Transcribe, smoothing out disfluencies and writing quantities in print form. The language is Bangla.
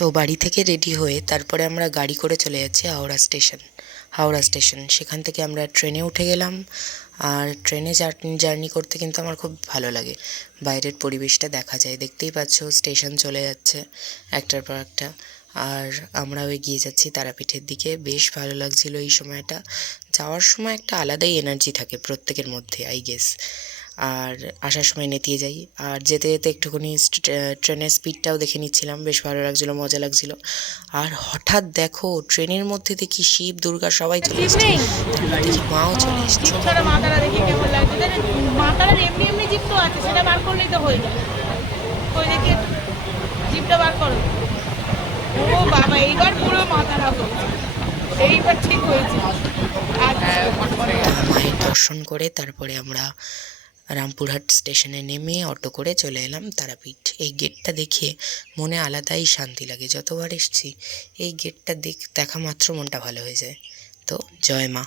তো বাড়ি থেকে রেডি হয়ে তারপরে আমরা গাড়ি করে চলে যাচ্ছি হাওড়া স্টেশন। সেখান থেকে আমরা ট্রেনে উঠে গেলাম। আর ট্রেনে জার্নি করতে কিন্তু আমার খুব ভালো লাগে, বাইরের পরিবেশটা দেখা যায়, দেখতেই পাচ্ছ স্টেশন চলে যাচ্ছে একটার পর একটা। আর আমরাও এগিয়ে যাচ্ছি তারাপীঠের দিকে। বেশ ভালো লাগছিল এই সময়টা। যাওয়ার সময় একটা আলাদাই এনার্জি থাকে প্রত্যেকের মধ্যে, আই গেস। আর আসার সময় নেতিয়ে যাই। আর যেতে যেতে একটুখানি ট্রেনের স্পিডটাও দেখে নিচ্ছিলাম, বেশ ভালো লাগছিলো, মজা লাগছিলো। আর হঠাৎ দেখো ট্রেনের মধ্যে দেখি শিব দুর্গা সবাই চলে এসছে, তারপর দেখি মাও চলে এসছে। মাতারা দেখি কেমন লাগছে, মাতারার এমনি এমনি জিপ তো আছে, সেটা বার করলেই তো হয়ে যায়। ওই দেখি জিপটা বার করো। ও বাবা, এইবার পুরো মাতারা হচ্ছে, এইবার ঠিক হয়েছে। মায়ের দর্শন করে তারপরে আমরা রামপুরহাট স্টেশনে নেমে অটো করে চলে এলাম তারাপীঠ। এই গেটটা দেখে মনে আলাদাই শান্তি লাগে, যতবার এসছি এই গেটটা দেখা মাত্র মনটা ভালো হয়ে যায়। তো জয় মা।